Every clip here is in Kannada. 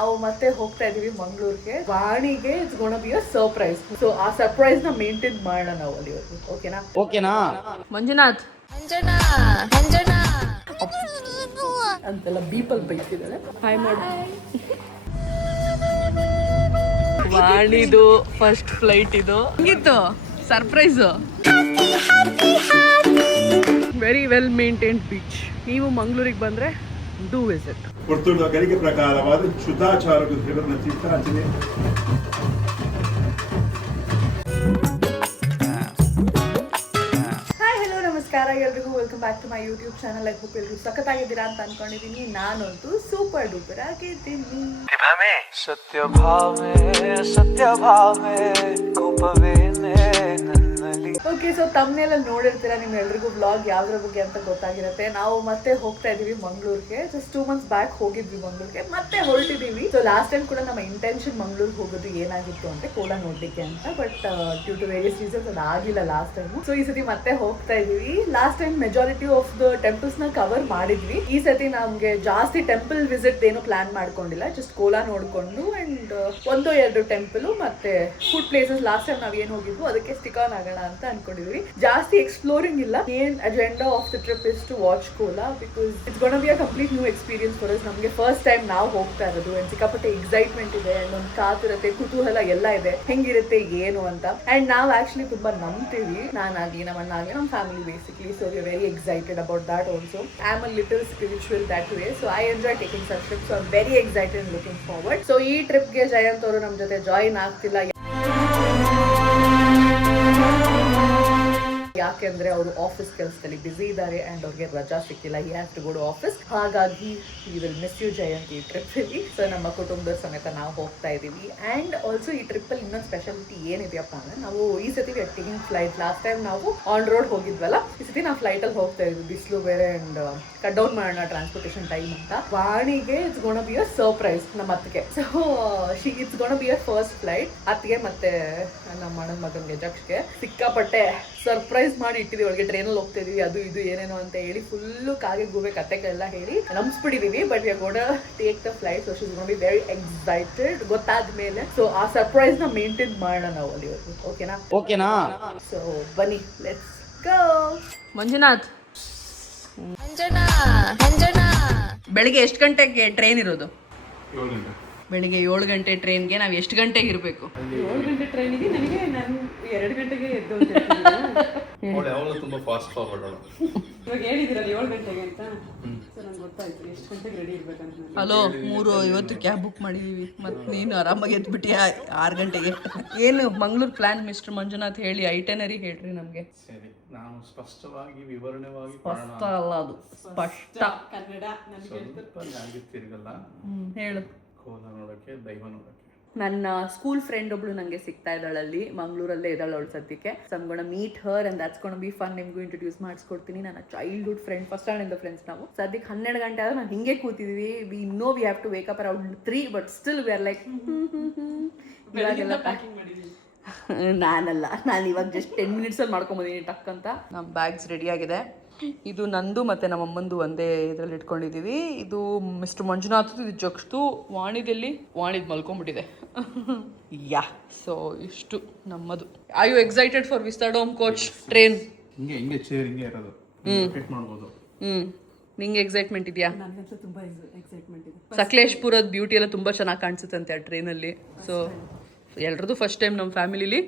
ನಾವು ಮತ್ತೆ ಹೋಗ್ತಾ ಇದೀವಿ ಮಂಗಳೂರಿಗೆ. ವಾಣಿಗೆ it's gonna be a surprise. So ಆ ಸರ್ಪ್ರೈಸ್ ನ ಮೇಂಟೈನ್ ಮಾಡೋಣ ನಾವು ಅಲ್ಲಿವರೆಗೂ. ಓಕೆನಾ? ಮಂಜುನಾಥ್ ಅಂತೆಲ್ಲ ಬೀಪಲ್ ಬೈತಿದ್ದಾಳೆ. ಹಾಯ್ ಮಾಡು. ವಾಣಿದು ಫಸ್ಟ್ ಫ್ಲೈಟ್ ಇದು. ಹಿಂಗಿತ್ತು surprise. Very well maintained beach. ನೀವು ಮಂಗಳೂರಿಗೆ ಬಂದ್ರೆ ಡೂ ವಿಸಿಟ್. ಪುರ್ತುರ್ಗರಿಗೆ ಪ್ರಕಾರವಾದ ಶುದ್ಧಾಚಾರಕ್ಕೆ ದೇವರನ್ನ ಚಿತ್ತಾರ್ಚನೆ. ನಮಸ್ಕಾರ ಎಲ್ರಿಗೂ, welcome back to my YouTube channel. I hope ಎಲ್ರಿಗೂ ಸಖತ್ತಾಗಿದ್ದೀರಾ ಅಂತ ಅನ್ಕೊಂಡಿದ್ದೀನಿ. ನಾನಂತೂ ಸೂಪರ್ ಡೂಪರ್ ಆಗಿದ್ದೀನಿ. ಓಕೆ, ಸೊ ತಮ್ಮನೆಲ್ಲ ನೋಡಿರ್ತೀರಾ, ನಿಮ್ ಎಲ್ರಿಗೂ ವ್ಲಾಗ್ ಯಾವ್ದ್ರ ಬಗ್ಗೆ ಅಂತ ಗೊತ್ತಾಗಿರುತ್ತೆ. ನಾವು ಮತ್ತೆ ಹೋಗ್ತಾ ಇದೀವಿ ಮಂಗಳೂರಿಗೆ. ಜಸ್ಟ್ 2 months ಬ್ಯಾಕ್ ಹೋಗಿದ್ವಿ ಮಂಗಳೂರಿಗೆ, ಮತ್ತೆ ಹೊರಟಿದೀವಿ. ಸೊ ಲಾಸ್ಟ್ ಟೈಮ್ ಕೂಡ ನಮ್ಮ ಇಂಟೆನ್ಷನ್ ಮಂಗಳೂರಿಗೆ ಹೋಗೋದು ಏನಾಗಿತ್ತು ಅಂದ್ರೆ ಕೋಲ ನೋಡ್ಲಿಕ್ಕೆ ಅಂತ. But due to various reasons ಅದು ಆಗಿಲ್ಲ ಲಾಸ್ಟ್ ಟೈಮ್. ಸೊ ಈ ಸತಿ ಮತ್ತೆ ಹೋಗ್ತಾ ಇದೀವಿ. Last time majority of the temples ನ ಕವರ್ ಮಾಡಿದ್ವಿ. ಈ ಸತಿ ನಮ್ಗೆ ಜಾಸ್ತಿ ಟೆಂಪಲ್ ವಿಸಿಟ್ ಏನು ಪ್ಲಾನ್ ಮಾಡ್ಕೊಂಡಿಲ್ಲ. ಜಸ್ಟ್ ಕೋಲಾ ನೋಡ್ಕೊಂಡು ಅಂಡ್ 1-2 ಟೆಂಪಲ್ ಮತ್ತೆ ಫುಡ್ ಪ್ಲೇಸಸ್ ಲಾಸ್ಟ್ ಟೈಮ್ ನಾವ್ ಏನ್ ಹೋಗಿದ್ವು ಅದಕ್ಕೆ ಸ್ಟಿಕ್ ಆನ್ ಆಗೋಣ ಅಂತ ಅನ್ಕೊಂಡಿದ್ವಿ. ಜಾಸ್ತಿ ಎಕ್ಸ್ಪ್ಲೋರಿಂಗ್ ಇಲ್ಲ. ಏನ್ agenda of the trip is to watch Kola because it's gonna be a complete new experience for us. ನಮಗೆ ಫಸ್ಟ್ ಟೈಮ್ ನಾವು ಹೋಗ್ತಾ ಇರೋದು ಅಂಡ್ ಸಿಕ್ಕಾಪಟ್ಟೆ ಎಕ್ಸೈಟ್ಮೆಂಟ್ ಇದೆ ಅಂಡ್ ಒಂದು ಕಾತಿರತ್ತೆ, ಕುತೂಹಲ ಎಲ್ಲ ಇದೆ ಹೆಂಗಿರುತ್ತೆ ಏನು ಅಂತ. ಅಂಡ್ ನಾವು ಆಕ್ಚುಲಿ ತುಂಬಾ ನಂಬ್ತೀವಿ, ನಾನಾಗಿ ನಮ್ಮ ಅಣ್ಣಾಗಿ ನಮ್ಮ family basically. So we are very excited about that also. I am a little spiritual that way. So I enjoy taking such trip. So I am very excited and looking forward. So ಈ ಟ್ರಿಪ್ಗೆ ಜಯಂತ್ ಅವರು ನಮ್ಮ ಜೊತೆ ಜಾಯಿನ್ ಆಗ್ತಿಲ್ಲ. ಯಾಕೆಂದ್ರೆ ಅವರು ಆಫೀಸ್ ಕೆಲಸದಲ್ಲಿ ಬಿಸಿ ಇದ್ದಾರೆ ಅಂಡ್ ಅವ್ರಿಗೆ ರಜಾ ಸಿಕ್ಕಿಲ್ಲ. He has to go to office. ಹಾಗಾಗಿ we will miss you Jayant ಈ ಟ್ರಿಪ್ ಅಲ್ಲಿ. ಸೊ ನಮ್ಮ ಕುಟುಂಬದ ಸಮೇತ ನಾವು ಹೋಗ್ತಾ ಇದೀವಿ. ಅಂಡ್ ಆಲ್ಸೋ ಈ ಟ್ರಿಪ್ ಅಲ್ಲಿ ಇನ್ನೊಂದು ಸ್ಪೆಷಾಲಿಟಿ ಏನಿದೆಯಪ್ಪ ಅಂದ್ರೆ, ನಾವು ಈ ಸತಿ ಟೇಕಿಂಗ್ ಫ್ಲೈಟ್. ಲಾಸ್ಟ್ ಟೈಮ್ ನಾವು ಆನ್ ರೋಡ್ ಹೋಗಿದ್ವಲ್ಲ, ಈ ಸತಿ ನಾವು ಫ್ಲೈಟ್ ಅಲ್ಲಿ ಹೋಗ್ತಾ ಇದ್ವಿ. ಬಿಸಿಲು ಬೇರೆ ಅಂಡ್ ಕಟ್ ಡೌನ್ ಮಾಡೋಣ ಟ್ರಾನ್ಸ್ಪೋರ್ಟೇಷನ್ ಟೈಮ್ ಅಂತ. ವಾಣಿಗೆ it's gonna be a surprise ನಮ್ಮ ಅತ್ತಿಗೆ. So it's gonna be a first flight. ಅತ್ತಿಗೆ ಮತ್ತೆ ನಮ್ಮ ಅಣ್ಣನ ಮಗನಿಗೆ ಜಕ್ಷಗೆ ಸಿಕ್ಕಾಪಟ್ಟೆ ಸರ್ಪ್ರೈಸ್ ಮಾಡಿ ಇಟ್ಟಿದೀವಿ. ಒಳಗೆ ಟ್ರೈನಲ್ಲಿ ಹೋಗ್ತಾ ಇದೀವಿ, ಅದು ಇದು ಏನೇನೋ ಅಂತ ಹೇಳಿ ಫುಲ್ಲು ಕಾಗೆ ಗೂಬೆ ಕತೆಗಳೆಲ್ಲ ಹೇಳಿ ನಂಬಿಸ್ಬಿಟ್ಟಿದೀವಿ. But we are gonna take the flight. So she is gonna be very excited ಗೊತ್ತಾದ್ಮೇಲೆ. ಸೊ ಆ ಸರ್ಪ್ರೈಸ್ ನ ಮೇಂಟೈನ್ ಮಾಡೋಣ ನಾವು ಅಲ್ಲಿವರೆಗೂ. ಓಕೆನಾ? ಸೊ ಬನ್ನಿ, ಲೆಟ್ಸ್ ಗೋ. ಮಂಜುನಾಥ್, ಬೆಳಿಗ್ಗೆ ಎಷ್ಟು ಗಂಟೆಗೆ ಟ್ರೈನ್ ಇರೋದು? ಬೆಳಿಗ್ಗೆ 7 ಗಂಟೆ ಟ್ರೈನ್ಗೆ ನಾವು ಎಷ್ಟು ಗಂಟೆಗೆ ಇರಬೇಕು? 7 ಗಂಟೆ ಟ್ರೈನಿಗೆ ನನಗೆ ನಾನು 2 ಗಂಟೆಗೆ ಎದ್ದು ತುಂಬಾ ಫಾಸ್ಟ್ ಫಾರ್ವರ್ಡ್. ಇವಾಗ ಹೇಳಿದಿರಲ್ಲ 7 ಗಂಟೆಗೆ ಅಂತ. ಸೊ ನಂಗೆ ಗೊತ್ತಾಯ್ತು ಎಷ್ಟು ಗಂಟೆಗೆ ರೆಡಿ ಇರ್ಬೇಕಂತ. ಹಲೋ, 3:50 ಕ್ಯಾಬ್ ಬುಕ್ ಮಾಡಿದೀವಿ. ಮತ್ತೆ ನೀನು ಆರಾಮಾಗಿ ಎದ್ಬಿಟ್ಟು 6 ಗಂಟೆಗೆ. ಏನು ಮಂಗಳೂರು ಪ್ಲಾನ್ ಮಿಸ್ಟರ್ ಮಂಜುನಾಥ್? ಹೇಳಿ, ಐಟನರಿ ಹೇಳ್ರಿ ನಮಗೆ. ಸರಿ, ನಾನು ಸ್ಪಷ್ಟವಾಗಿ ವಿವರಣೆವಾಗಿ ಸ್ಪಷ್ಟ ಅಲ್ಲ, ಅದು ಸ್ಪಷ್ಟ ಕನ್ನಡ. ನನಗೆ ತಿರುಗಲ್ಲ. ಹೇಳು. ಕೋಲ ನೋಡೋಕ್ಕೆ, ದೈವ ನೋಡೋಕ್ಕೆ. ನನ್ನ ಸ್ಕೂಲ್ ಫ್ರೆಂಡ್ ಒಬ್ಳು ನಂಗೆ ಸಿಗ್ತಾ ಇದ್ದಾಳಲ್ಲಿ, ಮಂಗಳೂರಲ್ಲೇ ಇದ್ದಾಳೆ ಅವಳು ಸದ್ಯಕ್ಕೆ. So I'm gonna meet her and that's gonna be fun. ನಿಮ್ಗೂ ಇಂಟ್ರೊಡ್ಯೂಸ್ ಮಾಡಿಸ್ಕೊಡ್ತೀನಿ. ನನ್ನ childhood friend, first standard friends ನಾವು. ಸದ್ಯಕ್ಕೆ 12 ಗಂಟೆ ಆದ್ರೆ ನಾವು ಹಿಂಗೆ ಕೂತಿದ್ವಿ. We know we have to wake up around 3 but still we are like ಇವಾಗೆಲ್ಲ ಪ್ಯಾಕಿಂಗ್ ಮಾಡಿದ್ವಿ. ನಾನಲ್ಲ, ನಾನು ಇವಾಗ ಜಸ್ಟ್ 10 minutesಲ್ಲಿ ಮಾಡ್ಕೊಂಬಂದಿನಿ ಟಕ್ ಅಂತ. ನಮ್ಮ ಬ್ಯಾಗ್ಸ್ ರೆಡಿ ಆಗಿದೆ. ಇದು ನಂದು ಮತ್ತು ನಮ್ಮ ಅಮ್ಮಂದು ಒಂದೇ ಇದರಲ್ಲಿ ಇಟ್ಕೊಂಡಿದ್ದೀವಿ. ಇದು ಮಿಸ್ಟರ್ ಮಂಜುನಾಥ್, ಇದು ಜಗ್ಸ್ತು. ವಾಣಿದಲ್ಲಿ ಮಲ್ಕೊಂಡ್ಬಿಟ್ಟಿದೆ. ಯಾ, ಸೊ ಇಷ್ಟು ನಮ್ಮದು. Are you excited for Vistadome coach train? ಹಿಂಗೆ ಚೇರ್ ಹಿಂಗೆ ಇರೋದು, ಫಿಟ್ ಮಾಡ್ಬೋದು. ನಿಂಗೆ ಎಕ್ಸೈಟ್ಮೆಂಟ್ ಇದೆಯಾ? ನನಗಂತೂ ತುಂಬಾ ಎಕ್ಸೈಟ್ಮೆಂಟ್ ಇದೆ. ಸಕಲೇಶ್ಪುರದ ಬ್ಯೂಟಿ ಎಲ್ಲ ತುಂಬ ಚೆನ್ನಾಗಿ ಕಾಣಿಸುತ್ತಂತೆ ಆ ಟ್ರೈನಲ್ಲಿ. ಸೊ ಎಲ್ರದ್ದು ಫಸ್ಟ್ ಟೈಮ್ ನಮ್ಮ ಫ್ಯಾಮಿಲಿಲಿ.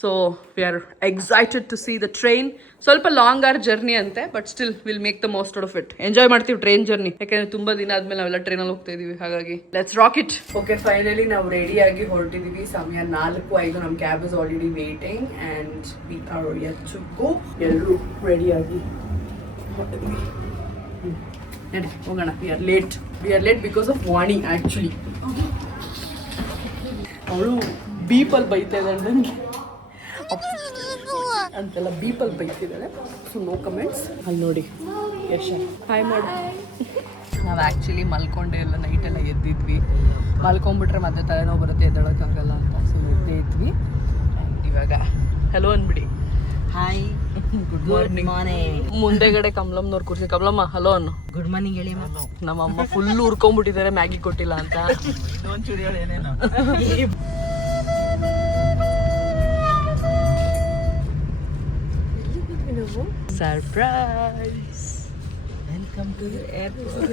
So we are excited to see the train. ಸ್ವಲ್ಪ ಲಾಂಗ್ ಜರ್ನಿ ಅಂತೆ, but still will make the most out of it. Enjoy ಮಾಡ್ತೀವಿ ಟ್ರೈನ್ ಜರ್ನಿ, ಯಾಕೆಂದ್ರೆ ತುಂಬಾ ದಿನ ಆದ್ಮೇಲೆ ನಾವೆಲ್ಲ ಟ್ರೈನಲ್ಲಿ ಹೋಗ್ತಾ ಇದೀವಿ. ಹಾಗಾಗಿ let's rock it. Okay, finally ನಾವು ರೆಡಿಯಾಗಿ ಹೊರಟಿದೀವಿ. ಸಮಯ 4:05. ನಮ್ಮ cab is already waiting and we are yet to go. ಎಲ್ಲರೂ ರೆಡಿಯಾಗಿ ಹೊರಟಿದ್ವಿ. ನಡಿ ಹೋಗೋಣ. We are late because of Vani. Actually ಅವಳು ಬೀಪಲ್ಲಿ ಬೈತಾ ಇದ್ದಾಳೆ ನನಗೆ ಅಂತೆಲ್ಲ ಬೀಪಲ್ಲಿ ಬೈತಿದ್ದಾಳೆ. So no comments. ಅಲ್ಲಿ ನೋಡಿ ಯಶ, ಹಾಯ್ ಮಾಡು. ನಾವು ಆ್ಯಕ್ಚುಲಿ ಮಲ್ಕೊಂಡೇ ಇಲ್ಲ, ನೈಟೆಲ್ಲ ಎದ್ದಿದ್ವಿ. ಮಲ್ಕೊಂಡ್ಬಿಟ್ರೆ ಮತ್ತೆ ತಲೆನೋವು ಬರುತ್ತೆ, ಎದ್ದೇಳೋಕ್ಕಾಗಲ್ಲ ಅಂತ. ಸೊ ಎದ್ದೇ ಇದ್ವಿ. ಆ್ಯಂಡ್ ಇವಾಗ ಹಲೋ ಅಂದ್ಬಿಡಿ. Hi good morning. ಮುಂದೆಗಡೆ ಕಮಲಮ್ಮನವ್ರು ಕೂರ್ಸಿ ಕಮಲಮ್ಮ ಹಲೋ ಅನ್ನು. ಗುಡ್ ಮಾರ್ನಿಂಗ್ ಹೇಳಿ. ನಮ್ಮಮ್ಮ ಫುಲ್ ಉರ್ಕೊಂಡ್ಬಿಟ್ಟಿದ್ದಾರೆ ಮ್ಯಾಗಿ ಕೊಟ್ಟಿಲ್ಲ ಅಂತ. ಸರ್ಪ್ರೈಸ್. Welcome to airport.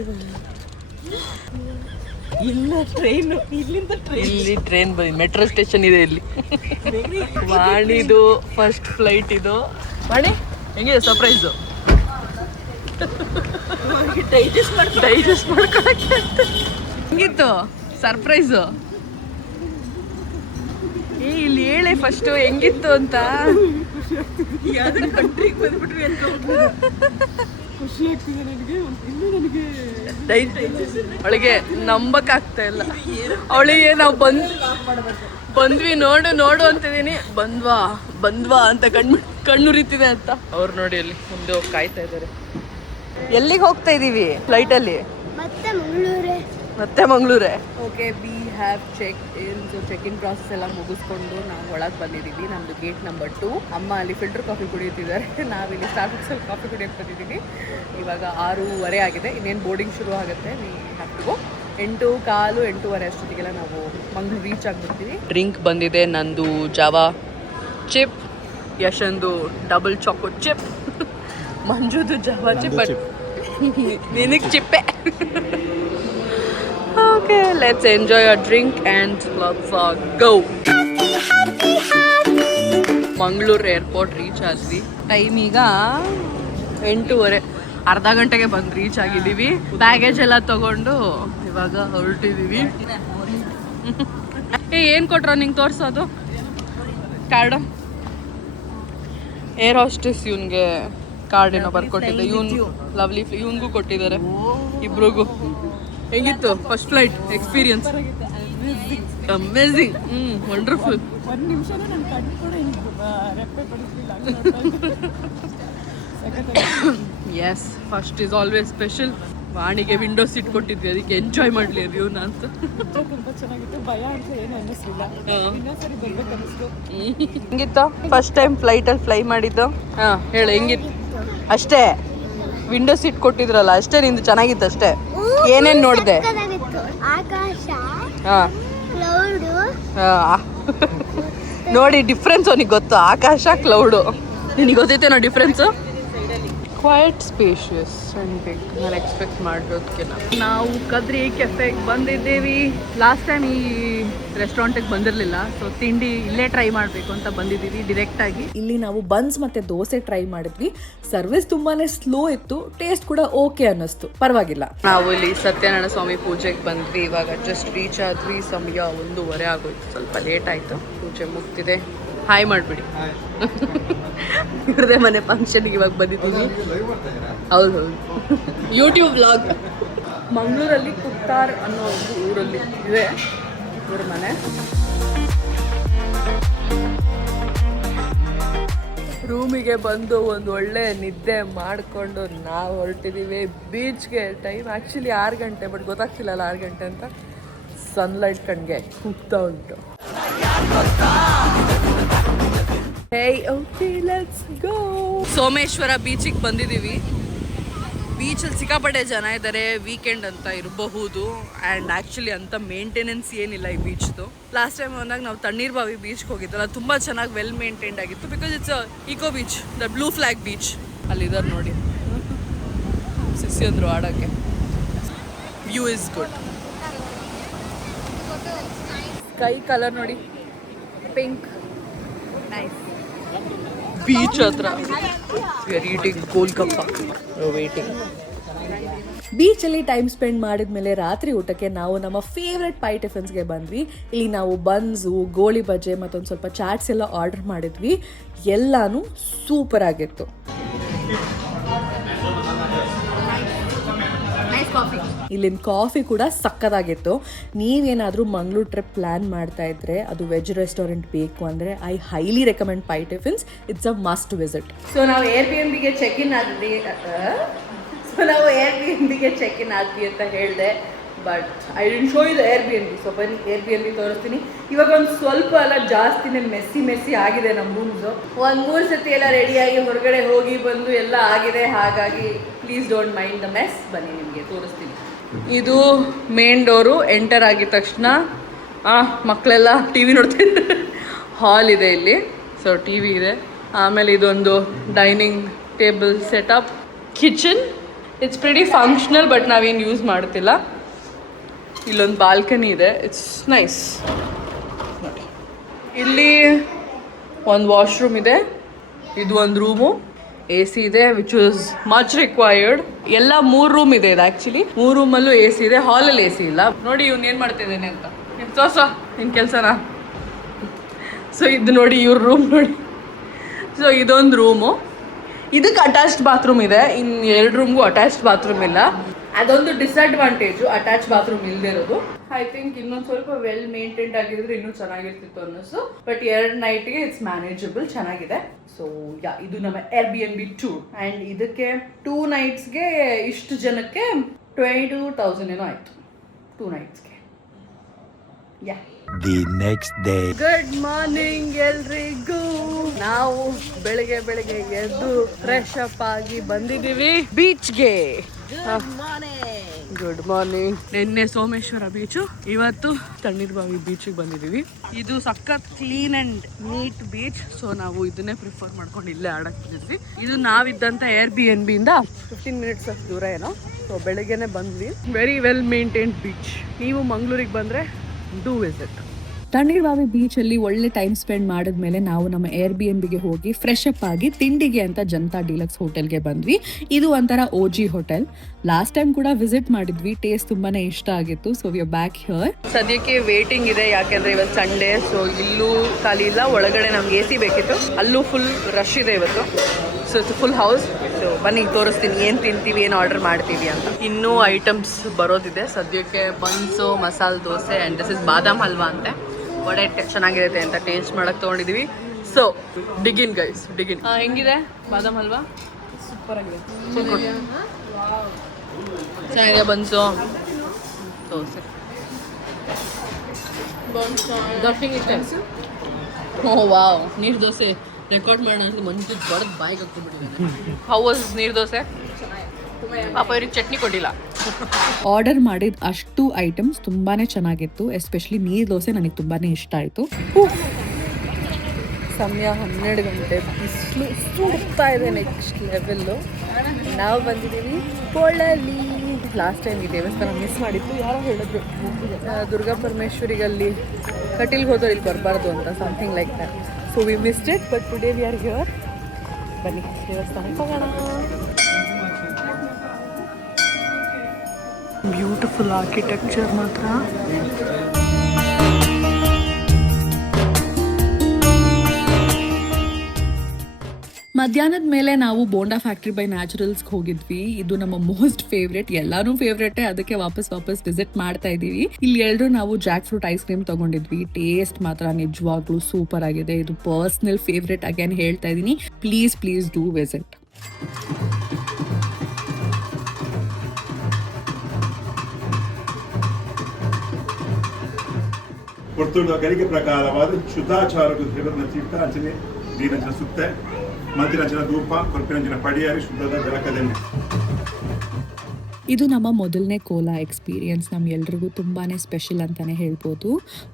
ಇಲ್ಲ ಟ್ರೈನ್, ಇಲ್ಲಿಂದ ಟ್ರೈನ್. ಇಲ್ಲಿ ಟ್ರೈನ್ ಬಂದಿ ಮೆಟ್ರೋ ಸ್ಟೇಷನ್ ಇದೆ ಇಲ್ಲಿ. ವಾಣಿದು ಫಸ್ಟ್ ಫ್ಲೈಟ್ ಇದು. ವಾಣಿ ಹೆಂಗಿದೆ ಸರ್ಪ್ರೈಸು? ಡೈಜೆಸ್ಟ್ ಮಾಡ್ಕೊಳಕ್ಕೆ ಅಂತ. ಹೆಂಗಿತ್ತು ಸರ್ಪ್ರೈಸು? ಇಲ್ಲಿ ಹೇಳಿ ಫಸ್ಟು ಹೆಂಗಿತ್ತು ಅಂತ. ಯಾವ್ದಾದ್ರು ಕಂಟ್ರಿಗೆ ಬಂದ್ಬಿಟ್ರಿ ಅಂತ ಖುಷಿ ಆಗ್ತಿದೆ ನನಗೆ. ಇನ್ನೂ ನನಗೆ ಅವಳಿಗೆ ನಂಬಕ್ ಆಗ್ತಾ ಇಲ್ಲ. ಅವಳಿಗೆ ನಾವು ಬಂದ್ವಿ ನೋಡು ಅಂತಿದೀನಿ. ಬಂದ್ವಾ ಅಂತ ಕಣ್ಣುರಿತಿದೆ ಅಂತ. ಅವ್ರು ನೋಡಿ ಅಲ್ಲಿ ಮುಂದೆ ಹೋಗಿ ಕಾಯ್ತಾ ಇದ್ದಾರೆ. ಎಲ್ಲಿಗೆ ಹೋಗ್ತಾ ಇದೀವಿ ಫ್ಲೈಟಲ್ಲಿ? ಮತ್ತೆ ಮಂಗಳೂರೇ. Okay, we have check in process ಎಲ್ಲ ಮುಗಿಸ್ಕೊಂಡು ನಾವು ಒಳಗೆ ಬಂದಿದ್ದೀವಿ. ನಮ್ಮದು ಗೇಟ್ ನಂಬರ್ 2. ಅಮ್ಮ ಅಲ್ಲಿ ಫಿಲ್ಟರ್ ಕಾಫಿ ಕುಡಿಯುತ್ತಿದ್ದಾರೆ. ನಾವಿಲ್ಲಿ ಸ್ಟಾರ್ಬಕ್ಸಲ್ಲಿ ಕಾಫಿ ಕುಡಿಯೋಕ್ಕೆ ಬಂದಿದ್ದೀವಿ. ಇವಾಗ 6:30 ಆಗಿದೆ. ಇನ್ನೇನು ಬೋರ್ಡಿಂಗ್ ಶುರು ಆಗುತ್ತೆ. We have to go. 8:15, 8:30 ಅಷ್ಟೊತ್ತಿಗೆಲ್ಲ ನಾವು ಮಂಗಳೂರು ರೀಚ್ ಆಗಿಬಿಡ್ತೀವಿ. ಡ್ರಿಂಕ್ ಬಂದಿದೆ. ನಂದು ಜಾವಾ ಚಿಪ್, ಯಶಂದು ಡಬಲ್ ಚಾಕೋ ಚಿಪ್, ಮಂಜುದು ಜಾವಾ ಚಿಪ್, ನಿನಗೆ ಚಿಪ್ಪೆ. Okay, let's enjoy our drink and let's go. Mangaluru airport reach ಆದ್ವಿ. ಟೈಮ್ ಈಗ 8:30. ಅರ್ಧ ಗಂಟೆಗೆ ಬಂದು ರೀಚ್ ಆಗಿದ್ದೀವಿ. ಬ್ಯಾಗೇಜ್ ಎಲ್ಲ ತಗೊಂಡು ಇವಾಗ ಹೊರಟಿದ್ದೀವಿ. ಏನು ಕೊಟ್ರೋ ನಿಂಗೆ ತೋರಿಸೋದು ಕಾರ್ಡು? ಏರ್ ಹಾಸ್ಟೆಸ್ ಇವನ್ಗೆ ಕಾರ್ಡ್ ಏನೋ ಬರ್ಕೊಟ್ಟಿದ್ದೆ. ಲವ್ಲಿ ಇವನ್ಗೂ ಕೊಟ್ಟಿದ್ದಾರೆ, ಇಬ್ರಿಗೂ. ಹೇಗಿತ್ತು first flight experience? Amazing. Wonderful. ಒಂದು ನಿಮಿಷನೂ ನನ್ನ ಕಣ್ಣು ಕೂಡ ರೆಪ್ಪೆ ಪಡಿಸ್ಲಿಲ್ಲ. Yes, first is always special. ವಾಣಿಗೆ ವಿಂಡೋ ಸೀಟ್ ಕೊಟ್ಟಿದ್ವಿ, ಅದಕ್ಕೆ ಎಂಜಾಯ್ ಮಾಡಲಿ ವ್ಯೂನ ಅಂತ. ತುಂಬ ಚೆನ್ನಾಗಿತ್ತು. ಭಯ ಅಂತ ಏನು ಅನ್ನಿಸ್ಲಿಲ್ಲ. ಇನ್ನೊಂದ್ಸರಿ ಬರ್ಬೇಕು ಅನ್ನಿಸ್ತು. ಹೆಂಗಿತ್ತು ಫಸ್ಟ್ ಟೈಮ್ ಫ್ಲೈಟಲ್ಲಿ ಫ್ಲೈ ಮಾಡಿದ್ದು? ಹಾಂ ಹೇಳು, ಹೆಂಗಿತ್ತು? ಅಷ್ಟೇ ವಿಂಡೋ ಸೀಟ್ ಕೊಟ್ಟಿದ್ರಲ್ಲ ಅಷ್ಟೇ. ನಿಂದು ಚೆನ್ನಾಗಿತ್ತು ಅಷ್ಟೇ. ಏನೇನು ನೋಡಿದೆ? ಆಕಾಶ, ಹಾಂ ನೋಡಿ ಡಿಫ್ರೆನ್ಸ್ ಅವನಿಗೆ ಗೊತ್ತು. ಆಕಾಶ, ಕ್ಲೌಡು. ನಿನಗೆ ಗೊತ್ತೈತೇನೋ difference? Quite spacious and big. ನಾನು ಎಕ್ಸ್ಪೆಕ್ಟ್ ಮಾಡೋದಕ್ಕಿಂತ. ನಾವು ಕದ್ರಿ ಕೆಫೆಗೆ ಬಂದಿದ್ದೀವಿ. ಲಾಸ್ಟ್ ಟೈಮ್ ಈ ರೆಸ್ಟೋರೆಂಟಿಗೆ ಬಂದಿರಲಿಲ್ಲ. ಸೊ ತಿಂಡಿ ಇಲ್ಲೇ ಟ್ರೈ ಮಾಡಬೇಕು ಅಂತ ಬಂದಿದ್ದೀವಿ ಡಿರೆಕ್ಟಾಗಿ. ಇಲ್ಲಿ ನಾವು ಬನ್ಸ್ ಮತ್ತು ದೋಸೆ ಟ್ರೈ ಮಾಡಿದ್ವಿ. ಸರ್ವಿಸ್ ತುಂಬಾ ಸ್ಲೋ ಇತ್ತು. ಟೇಸ್ಟ್ ಕೂಡ ಓಕೆ ಅನ್ನಿಸ್ತು, ಪರವಾಗಿಲ್ಲ. ನಾವು ಇಲ್ಲಿ ಸತ್ಯನಾರಾಯಣ ಸ್ವಾಮಿ ಪೂಜೆಗೆ ಬಂದ್ವಿ. ಇವಾಗ ಜಸ್ಟ್ ರೀಚ್ ಆದ್ವಿ. ಸಮಯ 1:30 ಆಗೋಯ್ತು. ಸ್ವಲ್ಪ ಲೇಟ್ ಆಯಿತು. ಪೂಜೆ ಮುಗ್ತಿದೆ. ಹಾಯ್ ಮಾಡಿಬಿಡಿ. ಇವ್ರದೇ ಮನೆ ಫಂಕ್ಷನ್ಗೆ ಇವಾಗ ಬಂದಿದ್ದೀವಿ. ಹೌದು, ಯೂಟ್ಯೂಬ್ ವ್ಲಾಗ್. ಮಂಗಳೂರಲ್ಲಿ ಕುತ್ತಾರ್ ಅನ್ನೋ ಒಂದು ಊರಲ್ಲಿ ಇದೆ ಇವ್ರ ಮನೆ. ರೂಮಿಗೆ ಬಂದು ಒಂದು ಒಳ್ಳೆ ನಿದ್ದೆ ಮಾಡಿಕೊಂಡು ನಾವು ಹೊರಟಿದ್ದೀವಿ ಬೀಚ್ಗೆ. ಟೈಮ್ ಆ್ಯಕ್ಚುಲಿ 6 ಗಂಟೆ, ಬಟ್ ಗೊತ್ತಾಗ್ತಿಲ್ಲಲ್ಲ 6 ಗಂಟೆ ಅಂತ. ಸನ್ಲೈಟ್ ಕಣ್ಗೆ ಕುಗ್ತಾ ಉಂಟು. Hey, okay, let's go. Someshwara ಬೀಚಿಗೆ ಬಂದಿದ್ದೀವಿ. ಬೀಚಲ್ಲಿ ಸಿಕ್ಕಾಪಟ್ಟೆ ಜನ ಇದ್ದಾರೆ. ವೀಕೆಂಡ್ ಅಂತ ಇರಬಹುದು. ಆ್ಯಂಡ್ ಆ್ಯಕ್ಚುಲಿ ಅಂತ ಮೇಂಟೆನೆನ್ಸ್ ಏನಿಲ್ಲ ಈ ಬೀಚ್ದು. ಲಾಸ್ಟ್ ಟೈಮ್ ಬಂದಾಗ ನಾವು ತಣ್ಣೀರ್ ಬಾವಿ ಬೀಚ್ಗೆ ಹೋಗಿದ್ದಲ್ಲ, ತುಂಬ ಚೆನ್ನಾಗಿ ವೆಲ್ ಮೇಂಟೈನ್ಡ್ ಆಗಿತ್ತು. Because it's eco beach, the blue flag beach. ಅಲ್ಲಿದ್ದಾರೆ ನೋಡಿ ಸಿಸಿ ಅಂದರು ಆಡೋಕ್ಕೆ. View is good. Sky colour ನೋಡಿ, ಪಿಂಕ್, ನೈಸ್. ಬೀಚ್ ಹತ್ರ ಈಟಿಂಗ್ ಗೋಲ್ಗಪ್ಪ, ವೇಟಿಂಗ್. ಬೀಚಲ್ಲಿ ಟೈಮ್ ಸ್ಪೆಂಡ್ ಮಾಡಿದ್ಮೇಲೆ ರಾತ್ರಿ ಊಟಕ್ಕೆ ನಾವು ನಮ್ಮ ಫೇವ್ರೆಟ್ ಪೈ ಟಿಫನ್ಸ್ಗೆ ಬಂದ್ವಿ. ಇಲ್ಲಿ ನಾವು ಬನ್ಸು, ಗೋಳಿ ಬಜೆ ಮತ್ತೊಂದು ಸ್ವಲ್ಪ ಚಾಟ್ಸ್ ಎಲ್ಲ ಆರ್ಡರ್ ಮಾಡಿದ್ವಿ. ಎಲ್ಲಾನು ಸೂಪರ್ ಆಗಿತ್ತು. ಇಲ್ಲಿನ ಕಾಫಿ ಕೂಡ ಸಕ್ಕತ್ತಾಗಿತ್ತು. ನೀವೇನಾದರೂ ಮಂಗಳೂರು ಟ್ರಿಪ್ ಪ್ಲ್ಯಾನ್ ಮಾಡ್ತಾ ಇದ್ರೆ, ಅದು ವೆಜ್ ರೆಸ್ಟೋರೆಂಟ್ ಬೇಕು ಅಂದರೆ I highly recommend Pai Tiffins. It's a must visit. So ನಾವು ಏರ್ಬಿಎನ್ಬಿಗೆ ಚೆಕ್ ಇನ್ ಆದ್ವಿ ಅಂತ ಹೇಳಿದೆ. ಬಟ್ ಐ ಡಿಂಟ್ ಶೋ ಇದು air B N B. So ಬನ್ನಿ ಏರ್ ಬಿ ಎನ್ ಬಿ ತೋರಿಸ್ತೀನಿ. ಇವಾಗ ಒಂದು ಸ್ವಲ್ಪ ಎಲ್ಲ ಜಾಸ್ತಿನೇ ಮೆಸ್ಸಿ ಆಗಿದೆ ನಮ್ಮ ರೂಮ್ಸು. ಒಂದು 3 ಸತಿ ಎಲ್ಲ ರೆಡಿಯಾಗಿ ಹೊರಗಡೆ ಹೋಗಿ ಬಂದು ಎಲ್ಲ ಆಗಿದೆ. ಹಾಗಾಗಿ please don't mind the mess. ಬನ್ನಿ ನಿಮಗೆ ತೋರಿಸ್ತೀನಿ. ಇದು ಮೇನ್ ಡೋರು. ಎಂಟರ್ ಆಗಿದ ತಕ್ಷಣ ಮಕ್ಕಳೆಲ್ಲ ಟಿ ವಿ ನೋಡ್ತಿದ್ದಾರೆ. ಹಾಲ್ ಇದೆ ಇಲ್ಲಿ. ಸೊ ಟಿ ವಿ ಇದೆ. ಆಮೇಲೆ ಇದೊಂದು dining table setup. Kitchen it's pretty functional, but ನಾವೇನು ಯೂಸ್ ಮಾಡ್ತಿಲ್ಲ. ಇಲ್ಲೊಂದು ಬಾಲ್ಕನಿ ಇದೆ. It's nice. ನೋಡಿ ಇಲ್ಲಿ ಒಂದು ವಾಶ್ರೂಮ್ ಇದೆ. ಇದು ಒಂದು ರೂಮು. ಎ ಸಿ ಇದೆ ವಿಚ್ ವಾಸ್ ಮಚ್ ರಿಕ್ವೈರ್ಡ್. ಎಲ್ಲ 3 ರೂಮ್ ಇದೆ ಇದು ಆ್ಯಕ್ಚುಲಿ. 3 ರೂಮಲ್ಲೂ ಎ ಸಿ ಇದೆ. ಹಾಲಲ್ಲಿ ಎ ಸಿ ಇಲ್ಲ. ನೋಡಿ ಇವ್ನು ಏನು ಮಾಡ್ತಿದ್ದೇನೆ ಅಂತ ನಿಮ್ಮ ತೋರ್ಸ ನಿನ್ನ ಕೆಲಸನ. ಸೊ ಇದು ನೋಡಿ ಇವ್ರ ರೂಮ್ ನೋಡಿ. ಸೊ ಇದೊಂದು ರೂಮು. ಇದಕ್ಕೆ ಅಟ್ಯಾಚ್ಡ್ ಬಾತ್ರೂಮ್ ಇದೆ. ಇನ್ನು 2 ರೂಮ್ಗೂ ಅಟ್ಯಾಚ್ಡ್ ಬಾತ್ರೂಮ್ ಇಲ್ಲ. ಅದೊಂದು ಡಿಸ್ಅಡ್ವಾಂಟೇಜು ಅಟ್ಯಾಚ್ ಬಾತ್ರೂಮ್ ಇಲ್ಲದೆ ಇರೋದು. ಐ ಥಿಂಕ್ ಇನ್ನೊಂದು ಸ್ವಲ್ಪ ವೆಲ್ ಮೇಂಟೈನ್ಡ್ ಆಗಿದ್ರೆ ಇನ್ನೂ ಚೆನ್ನಾಗಿರ್ತಿತ್ತು ಅನ್ನಿಸ್ತು. ಬಟ್ 2 ನೈಟ್ಗೆ ಇಟ್ಸ್ ಮ್ಯಾನೇಜಬಲ್, ಚೆನ್ನಾಗಿದೆ. ಸೊ ಇದು ನಮ್ಮ air B N B 2. And ಇದಕ್ಕೆ 2 ನೈಟ್ಸ್ಗೆ ಇಷ್ಟು ಜನಕ್ಕೆ 22,000 ಏನೋ ಆಯಿತು 2 ನೈಟ್ಸ್ಗೆ. The next day. Good morning ಎಲ್ರಿಗೂ. ನಾವು ಬೆಳಗ್ಗೆ ಎದ್ದು ಫ್ರೆಶ್ ಅಪ್ ಆಗಿ ಬಂದಿದ್ದೀವಿ ಬೀಚ್ಗೆ. Good morning. ನಿನ್ನೆ ಸೋಮೇಶ್ವರ ಬೀಚು, ಇವತ್ತು ತಣ್ಣೀರ್ಬಾವಿ ಬೀಚಿಗೆ ಬಂದಿದ್ದೀವಿ. ಇದು ಸಖತ್ clean and neat beach. So ನಾವು ಇದನ್ನೇ ಪ್ರಿಫರ್ ಮಾಡ್ಕೊಂಡು ಇಲ್ಲೇ ಆಡಕ್ಕೆ ಬಂದಿದ್ವಿ. ಇದು ನಾವಿದ್ದಂಥ ಏರ್ ಬಿ ಎನ್ ಬಿಯಿಂದ 15 ಮಿನಿಟ್ಸ್ ಅಷ್ಟು ದೂರ ಏನೋ. ಸೊ ಬೆಳಗ್ಗೆನೆ ಬಂದ್ವಿ. Very well maintained beach. ನೀವು ಮಂಗಳೂರಿಗೆ ಬಂದರೆ ಡೂ ವಿಸಿಟ್. ತಣ್ಣೀರ್ಬಾವಿ ಬೀಚಲ್ಲಿ ಒಳ್ಳೆ ಟೈಮ್ ಸ್ಪೆಂಡ್ ಮಾಡಿದ್ಮೇಲೆ ನಾವು ನಮ್ಮ ಏರ್ ಬಿ ಎನ್ ಬಿಗೆ ಹೋಗಿ ಫ್ರೆಶ್ ಅಪ್ ಆಗಿ ತಿಂಡಿಗೆ ಅಂತ ಜನತಾ ಡಿಲಕ್ಸ್ ಹೋಟೆಲ್ಗೆ ಬಂದ್ವಿ. ಇದು ಒಂಥರ OG ಹೋಟೆಲ್. ಲಾಸ್ಟ್ ಟೈಮ್ ಕೂಡ ವಿಸಿಟ್ ಮಾಡಿದ್ವಿ. ಟೇಸ್ಟ್ ತುಂಬಾನೇ ಇಷ್ಟ ಆಗಿತ್ತು. So we are back here. ಸದ್ಯಕ್ಕೆ ವೇಟಿಂಗ್ ಇದೆ, ಯಾಕೆಂದ್ರೆ ಇವತ್ತು ಸಂಡೇ. ಸೊ ಇಲ್ಲೂ ಖಾಲಿ ಇಲ್ಲ. ಒಳಗಡೆ ನಮ್ಗೆ AC ಬೇಕಿತ್ತು. ಅಲ್ಲೂ ಫುಲ್ ರಶ್ ಇದೆ ಇವತ್ತು. So it's full house. So ಬನ್ನಿ ತೋರಿಸ್ತೀನಿ ಏನು ತಿಂತೀವಿ, ಏನು ಆರ್ಡರ್ ಮಾಡ್ತೀವಿ ಅಂತ. ಇನ್ನೂ ಐಟಮ್ಸ್ ಬರೋದಿದೆ. ಸದ್ಯಕ್ಕೆ buns, masala dosa and this is ಬಾದಾಮ್ ಹಲ್ವಾ ಅಂತೆ. ವಡೆ ಚೆನ್ನಾಗಿರುತ್ತೆ ಅಂತ ಟೇಸ್ಟ್ ಮಾಡಕ್ಕೆ ತೊಗೊಂಡಿದ್ದೀವಿ. So dig in guys, dig in. ಹೆಂಗಿದೆ ಬಾದಾಮ್ ಹಲ್ವಾ? ಸೂಪರ್ ಆಗಿದೆ. ಚೆನ್ನಾಗಿದೆ. ಬನ್ಸು, ದೋಸೆ. ಓ ವಾವ್, ನೀರು ದೋಸೆ ರೆಕಾರ್ಡ್ ಮಾಡೋಣ ಮಂಜು ಬಡದ್ ಬಾಯಿಗೆ ಹಾಕ್ಕೊಂಡ್ಬಿಟ್ಟಿದ್ದಾನೆ. ಹೌ ವಾಸ್ ನೀರು ದೋಸೆ? ಪಾಪ ಇವ್ರಿಗೆ ಚಟ್ನಿ ಕೊಟ್ಟಿಲ್ಲ. ಆರ್ಡರ್ ಮಾಡಿದ ಅಷ್ಟು ಐಟಮ್ಸ್ ತುಂಬಾನೇ ಚೆನ್ನಾಗಿತ್ತು. ಎಸ್ಪೆಷಲಿ ನೀರು ದೋಸೆ ನನಗೆ ತುಂಬಾನೇ ಇಷ್ಟ ಆಯಿತು. ಸಮಯ 12 ಗಂಟೆ. ಬಿಸಿಲು ಸುಡ್ತಾ ಇದೆ ನೆಕ್ಸ್ಟ್ ಲೆವೆಲ್ಲು. ನಾವು ಬಂದಿದ್ದೀವಿ ಪೊಳಲಿ. ಲಾಸ್ಟ್ ಟೈಮ್ ಈ ದೇವಸ್ಥಾನ ಮಿಸ್ ಮಾಡಿತ್ತು. ಯಾರೋ ಹೇಳಿದ್ರು ದುರ್ಗಾ ಪರಮೇಶ್ವರಿಗಲ್ಲಿ ಕಟೀಲ್ಗೆ ಹೋದವ್ರು ಇಲ್ಲಿ ಬರಬಾರ್ದು ಅಂತ, something like that. So we missed it, but today we are here. ಬನ್ನಿ ದೇವಸ್ಥಾನಕ್ಕೆ ಹೋಗೋಣ. ಬ್ಯೂಟಿಫುಲ್ ಆರ್ಕಿಟೆಕ್ಚರ್ ಮಾತ್ರ. ಮಧ್ಯಾಹ್ನದ ಮೇಲೆ ನಾವು ಬೋಂಡಾ ಫ್ಯಾಕ್ಟ್ರಿ ಬೈ ನ್ಯಾಚುರಲ್ಸ್ಗೆ ಹೋಗಿದ್ವಿ. ಇದು ನಮ್ಮ ಮೋಸ್ಟ್ ಫೇವ್ರೇಟ್. ಎಲ್ಲಾನು ಫೇವ್ರೇಟೇ, ಅದಕ್ಕೆ ವಾಪಸ್ ವಿಸಿಟ್ ಮಾಡ್ತಾ ಇದ್ದೀವಿ. ಇಲ್ಲಿ ಎಲ್ಲರೂ ನಾವು ಜಾಕ್ ಫ್ರೂಟ್ ಐಸ್ ಕ್ರೀಮ್ ತಗೊಂಡಿದ್ವಿ. ಟೇಸ್ಟ್ ಮಾತ್ರ ನಿಜವಾಗ್ಲೂ ಸೂಪರ್ ಆಗಿದೆ. ಇದು ಪರ್ಸ್ನಲ್ ಫೇವ್ರೇಟ್ ಅಗೇನ್ ಹೇಳ್ತಾ ಇದ್ದೀನಿ. Please do visit. ವರ್ತುಲ ಗರಿಕೆ ಪ್ರಕಾರವಾದ ಶುದ್ಧಾಚಾರಕ್ಕೆ ದೇವರನ್ನ ತೀರ್ಥ ಅಂಚನೆ ನೀರಂಜನ ಸುತ್ತೆ ಮಂತಿರಂಜನ ಧೂಪ ಕೊರ್ಪಿರಂಜನ ಪಡಿಯಾರಿ ಶುದ್ಧದ ಜಲಕದಲ್ಲಿ. ಇದು ನಮ್ಮ ಮೊದಲನೇ ಕೋಲಾ ಎಕ್ಸ್ಪೀರಿಯನ್ಸ್. ನಮ್ಮೆಲ್ರಿಗೂ ತುಂಬಾ ಸ್ಪೆಷಲ್ ಅಂತಲೇ ಹೇಳ್ಬೋದು.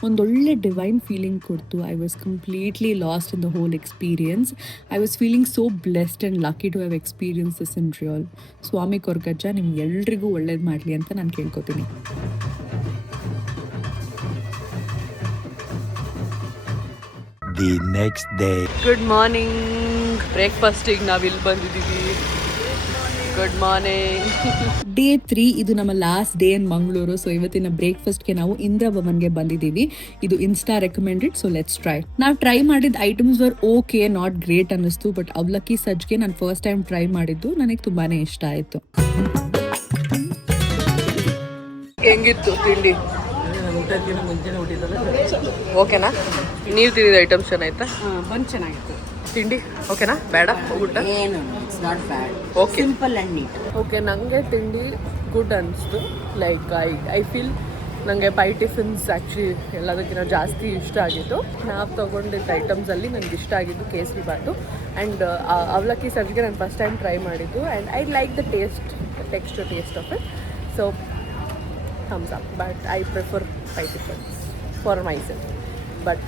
ಒಂದೊಳ್ಳೆ ಡಿವೈನ್ ಫೀಲಿಂಗ್ ಕೊಡ್ತು. I was completely lost in the whole experience. I was feeling so blessed and lucky to have experience this in real. Swami Koragajja ನಿಮ್ಗೆಲ್ರಿಗೂ ಒಳ್ಳೇದು ಮಾಡಲಿ ಅಂತ ನಾನು ಕೇಳ್ಕೊತೀನಿ. The next day. Good morning. ಬ್ರೇಕ್ಫಾಸ್ಟಿಗೆ ನಾವಿಲ್ಲಿ ಬಂದಿದ್ದೀವಿ. Good morning. ಡೇ 3. ಇದು ನಮ್ಮ last day in Mangaluru. So ಇವತ್ತಿನ ಬ್ರೇಕ್ಫಾಸ್ಟ್ಗೆ ನಾವು ಇಂದ್ರ ಭವನ್ಗೆ ಬಂದಿದ್ದೀವಿ. ಇದು Insta recommended. So let's try. ನಾವು ಟ್ರೈ ಮಾಡಿದ items var okay, not great ಅನ್ನಿಸ್ತು. ಬಟ್ ಅವಲಕ್ಕಿ ಸಜ್ಜಿಗೆ ನಾನು ಫಸ್ಟ್ ಟೈಮ್ ಟ್ರೈ ಮಾಡಿದ್ದು. ನನಗೆ ತುಂಬಾನೇ ಇಷ್ಟ ಆಯಿತು. ಹೆಂಗಿತ್ತು ತಿಂಡಿ? ಓಕೆನಾ? ನೀವು ತಿಂದಿದ ಐಟಮ್ಸ್ ಚೆನ್ನಾಯ್ತಾ? ಬಂದು ಚೆನ್ನಾಗಿತ್ತು. ತಿಂಡಿ ಓಕೆನಾ? ಬೇಡ ಊಟ ಏನು it's not bad. Okay, simple and neat. Okay. ನನಗೆ ತಿಂಡಿ ಗುಡ್ ಅನಿಸ್ತು. ಲೈಕ್ ಐ ಫೀಲ್ ನನಗೆ ಪೈ ಟಿಫಿನ್ಸ್ ಆ್ಯಕ್ಚುಲಿ ಎಲ್ಲದಕ್ಕಿಂತ ಜಾಸ್ತಿ ಇಷ್ಟ ಆಗಿತ್ತು. ನಾವು ತೊಗೊಂಡಿದ್ದ ಐಟಮ್ಸಲ್ಲಿ ನನಗೆ ಇಷ್ಟ ಆಗಿದ್ದು ಕೇಸರಿ ಬಾತು ಆ್ಯಂಡ್ ಅವಲಕ್ಕಿ ಸಜ್ಜಿಗೆ ನಾನು ಫಸ್ಟ್ ಟೈಮ್ ಟ್ರೈ ಮಾಡಿದ್ದು and I like the texture taste of it. So thumbs up, but I prefer Pai Tiffins for myself. But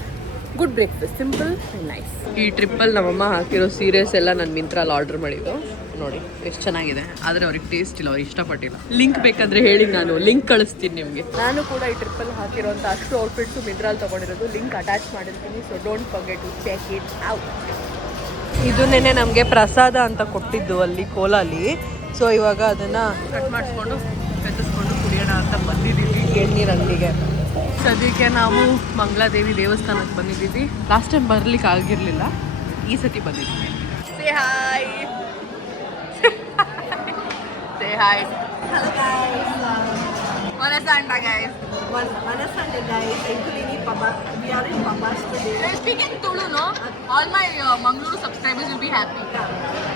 good breakfast, simple and nice. ಈ ಟ್ರಿಪ್ಪಲ್ಲಿ ನಮ್ಮಮ್ಮ ಹಾಕಿರೋ ಸೀರೆಸ್ ಎಲ್ಲ ನಾನು ಮಿಂತ್ರಲ್ಲಿ ಆರ್ಡರ್ ಮಾಡಿದ್ದು. ನೋಡಿ ಎಷ್ಟು ಚೆನ್ನಾಗಿದೆ, ಆದರೆ ಅವ್ರಿಗೆ ಟೇಸ್ಟ್ ಇಲ್ಲ, ಅವ್ರಿಗೆ ಇಷ್ಟಪಟ್ಟಿಲ್ಲ. ಲಿಂಕ್ ಬೇಕಂದ್ರೆ ಹೇಳಿ, ನಾನು ಲಿಂಕ್ ಕಳಿಸ್ತೀನಿ ನಿಮಗೆ. ನಾನು ಕೂಡ ಈ ಟ್ರಿಪ್ಪಲ್ಲಿ ಹಾಕಿರೋಂಥ ಅಷ್ಟು ಔಟ್ಫಿಟ್ಸು ಮಿಂತ್ರಲ್ಲಿ ತೊಗೊಂಡಿರೋದು, ಲಿಂಕ್ ಅಟ್ಯಾಚ್ ಮಾಡಿರ್ತೀನಿ. So don't forget to check it out. ಇದನ್ನೇ ನಮಗೆ ಪ್ರಸಾದ ಅಂತ ಕೊಟ್ಟಿದ್ದು ಅಲ್ಲಿ ಕೋಲಾಲಿ. ಸೊ ಇವಾಗ ಅದನ್ನು ಕಟ್ ಮಾಡಿಸ್ಕೊಂಡು ಬೆತ್ತಿಸ್ಕೊಂಡು ಕುಡಿಯೋಣ ಅಂತ ಬಂದಿದ್ದೀವಿ ಎಳ್ನೀರಂಗಡಿಗೆ. ಸದ್ಯಕ್ಕೆ ನಾವು ಮಂಗಳಾದೇವಿ ದೇವಸ್ಥಾನಕ್ಕೆ ಬಂದಿದ್ದೀವಿ. ಲಾಸ್ಟ್ ಟೈಮ್ ಬರ್ಲಿಕ್ಕೆ ಆಗಿರಲಿಲ್ಲ, ಈ ಸತಿ ಬಂದಿದ್ದೀವಿ. Say hi. Say hi. Hello guys. Manasanda guys. Manasanda guys. Enkulini Papa. We are in Papa's today. Speaking Tulu, no? All my Mangaluru subscribers will be happy.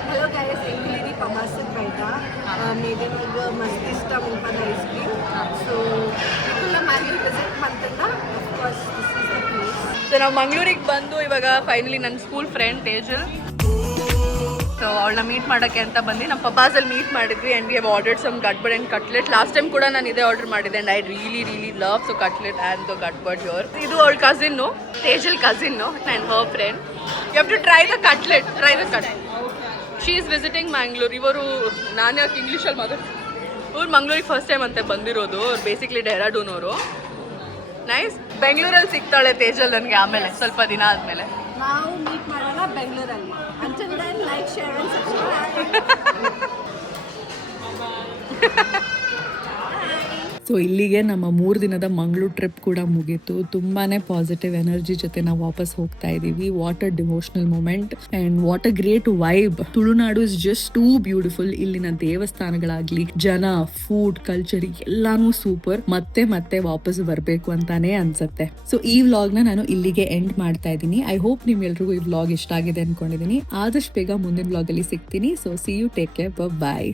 Hello guys. Enkulini Papa's baita. Made mast ishta munpada ice cream. So ikulla mari visit mantanda. Of course this is the place. So ನಾವು ಮಂಗಳೂರಿಗೆ ಬಂದು ಇವಾಗ ಫೈನಲಿ ನನ್ನ ಸ್ಕೂಲ್ ಫ್ರೆಂಡ್ ತೇಜಲ್, ಸೊ ಅವಳನ್ನ ಮೀಟ್ ಮಾಡೋಕ್ಕೆ ಅಂತ ಬಂದು ನಮ್ಮ ಪಪಾಸಲ್ಲಿ ಮೀಟ್ ಮಾಡಿದ್ವಿ. And we have ordered some gadbad and cutlet. Last time ಕೂಡ ನಾನು ಇದೇ ಆರ್ಡರ್ ಮಾಡಿದ್ದೆ and I really love so cutlet and the gadbad ಯೋರ್. ಇದು ಅವಳ ಕಸಿನ್ನು, ತೇಜಲ್ ಕಸಿನ್ನು and her friend. You have to try the cutlet. She is visiting Mangalore. ಇವರು ನಾನು ಯಾಕೆ ಇಂಗ್ಲೀಷಲ್ಲಿ ಇವ್ರು ಮಂಗ್ಳೂರಿಗೆ ಫಸ್ಟ್ ಟೈಮ್ ಅಂತ ಬಂದಿರೋದು. ಅವ್ರು ಬೇಸಿಕ್ಲಿ ಡೆಹ್ರಾಡೂನ್ ಅವರು. ನೈಸ್. ಬೆಂಗಳೂರಲ್ಲಿ ಸಿಗ್ತಾಳೆ ತೇಜಲ್ ನನಗೆ ಆಮೇಲೆ ಸ್ವಲ್ಪ ದಿನ ಆದಮೇಲೆ. ನಾವು ಮೀಟ್ ಮಾಡೋಣ ಬೆಂಗಳೂರಲ್ಲಿ. Until then, like, share and subscribe. So ಇಲ್ಲಿಗೆ ನಮ್ಮ 3 ದಿನದ ಮಂಗಳೂರು ಟ್ರಿಪ್ ಕೂಡ ಮುಗೀತು. ತುಂಬಾ ಪಾಸಿಟಿವ್ ಎನರ್ಜಿ ಜೊತೆ ನಾವು ವಾಪಸ್ ಹೋಗ್ತಾ ಇದ್ದೀವಿ. What a devotional moment and what a great vibe. Tulunadu is just too beautiful. ಇಲ್ಲಿನ ದೇವಸ್ಥಾನಗಳಾಗ್ಲಿ, ಜನ, ಫುಡ್, ಕಲ್ಚರ್ ಎಲ್ಲಾನು ಸೂಪರ್. ಮತ್ತೆ ವಾಪಸ್ ಬರಬೇಕು ಅಂತಾನೆ ಅನ್ಸುತ್ತೆ. ಸೊ ಈ ವ್ಲಾಗ್ನ ನಾನು ಇಲ್ಲಿಗೆ ಎಂಡ್ ಮಾಡ್ತಾ ಇದ್ದೀನಿ. ಐ ಹೋಪ್ ನಿಮ್ಗೆಲ್ರಿಗೂ ಈ ವ್ಲಾಗ್ ಇಷ್ಟ ಆಗಿದೆ ಅನ್ಕೊಂಡಿದ್ದೀನಿ. ಆದಷ್ಟು ಬೇಗ ಮುಂದಿನ ವ್ಲಾಗಲ್ಲಿ ಸಿಗ್ತೀನಿ. So see you, take care, bye.